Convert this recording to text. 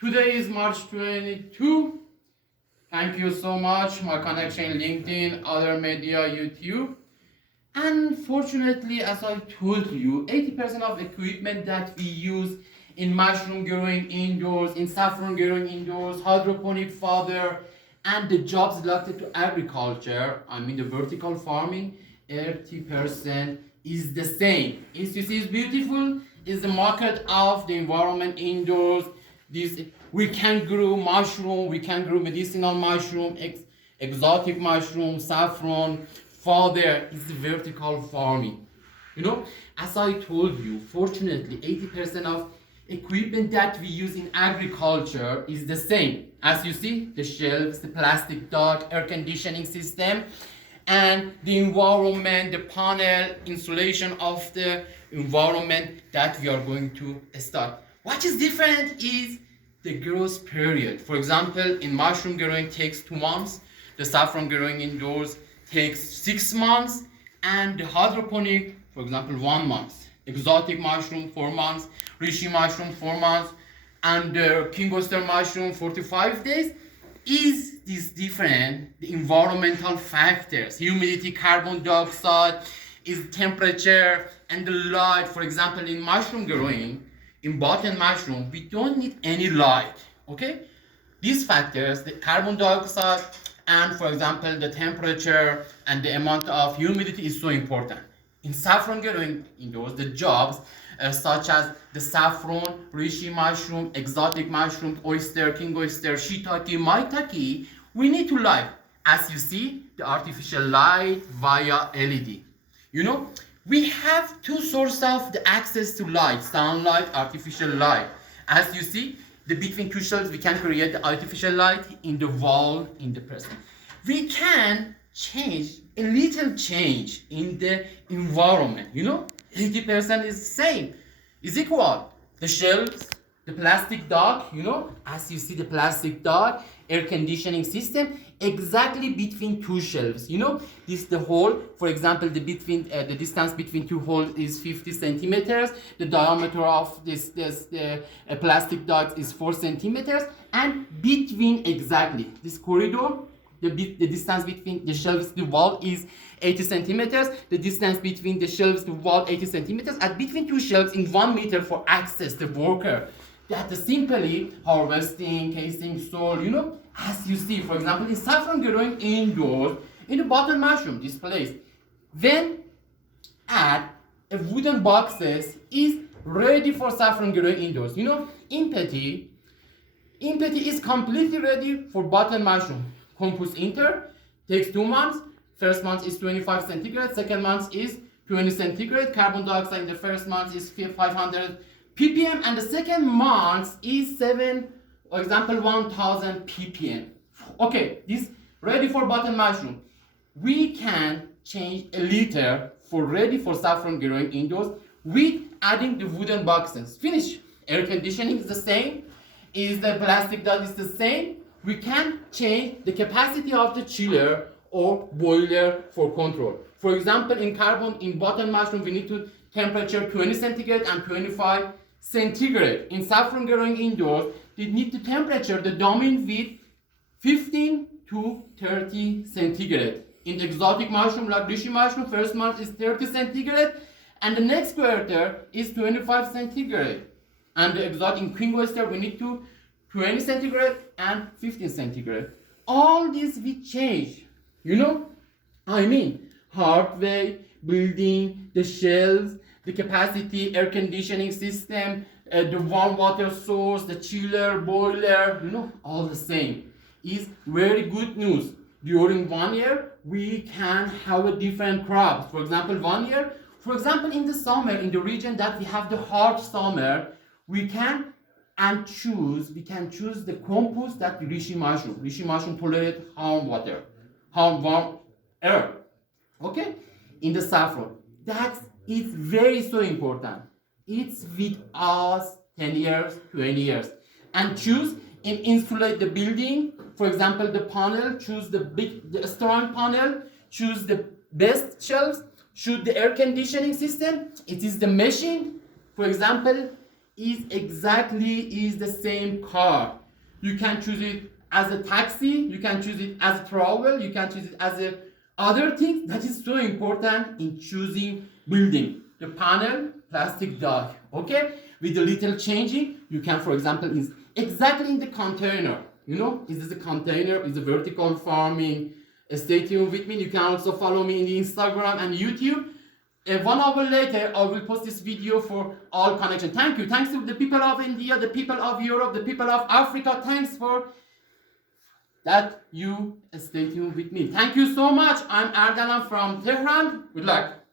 Today is March 22. Thank you so much. My connection LinkedIn, other media, YouTube. Unfortunately, as I told you, 80% of equipment that we use in mushroom growing indoors, in saffron growing indoors, hydroponic fodder, and the jobs related to agriculture, I mean the vertical farming, 80% is the same. Is you see, it's beautiful. Is the market of the environment indoors. This we can grow mushroom, we can grow medicinal mushroom, exotic mushroom, saffron. Further is the vertical farming. As I told you, fortunately, 80% of equipment that we use in agriculture is the same. As you see, the shelves, the plastic duct, air conditioning system, and the environment, the panel, insulation of the environment that we are going to start. What is different is the growth period. For example, in mushroom growing takes 2 months, the saffron growing indoors takes 6 months, and the hydroponic, for example, 1 month. Exotic mushroom 4 months, reishi mushroom 4 months, and the king oyster mushroom 45 days. Is this different? The environmental factors, humidity, carbon dioxide, is temperature, and the light. For example, in mushroom growing, in button mushroom, we don't need any light. Okay, these factors, the carbon dioxide, and for example the temperature and the amount of humidity is so important. In saffron growing indoors, the jobs such as the saffron, reishi mushroom, exotic mushroom, oyster, king oyster, shiitake, maitake, we need to light. As you see, the artificial light via LED. We have two sources of the access to light: sunlight, artificial light. As you see, the between two shelves, we can create the artificial light in the wall, in the present. We can change a little change in the environment. 80% is same, is equal. The shelves, the plastic duct, as you see, the plastic duct, air conditioning system, exactly between two shelves. This the hole. For example, the distance between two holes is 50 centimeters. The diameter of this plastic duct is 4 centimeters, and between exactly this corridor, the distance between the shelves to the wall is 80 centimeters. The distance between the shelves to the wall 80 centimeters, and between two shelves in 1 meter for access the worker. That is simply harvesting, casing, soil, as you see, for example, in saffron growing indoors, in the button mushroom, this place. Then add a wooden boxes is ready for saffron growing indoors. Empathy is completely ready for button mushroom. Compost inter takes 2 months. First month is 25 centigrade, second month is 20 centigrade. Carbon dioxide in the first month is 500 ppm, and the second month is for example, 1000 ppm. Okay, this ready for button mushroom. We can change a liter for ready for saffron growing indoors with adding the wooden boxes. Finish. Air conditioning is the same. Is the plastic duct is the same. We can change the capacity of the chiller or boiler for control. For example, in button mushroom, we need to temperature 20 centigrade and 25 centigrade. In saffron growing indoors, we need to temperature the domain with 15 to 30 centigrade. In exotic mushroom like reishi mushroom, first month is 30 centigrade, and the next quarter is 25 centigrade. And the exotic king oyster, we need to 20 centigrade and 15 centigrade. All this we change. Hardware, building, the shelves, the capacity, air conditioning system, the warm water source, the chiller, boiler, all the same. Is very good news. During 1 year, we can have a different crops. For example, 1 year, in the summer, in the region that we have the hard summer, we can choose the compost that reishi mushroom tolerate warm air. Okay, in the saffron, that is very so important. It's with us 10 years, 20 years, and choose and insulate the building. For example, the panel, choose the strong panel, choose the best shelves, choose the air conditioning system. It is the machine. For example, is the same car. You can choose it as a taxi, you can choose it as a travel, you can choose it as a other things. That is so important in choosing building. The panel, plastic dog, okay? With a little changing, you can, for example, is exactly in the container. You know, is this a container? Is a vertical farming? Stay tuned with me. You can also follow me in the Instagram and YouTube. 1 hour later, I will post this video for all connection. Thank you. Thanks to the people of India, the people of Europe, the people of Africa. Thanks for that you stay tuned with me. Thank you so much. I'm Ardalan from Tehran. Good luck.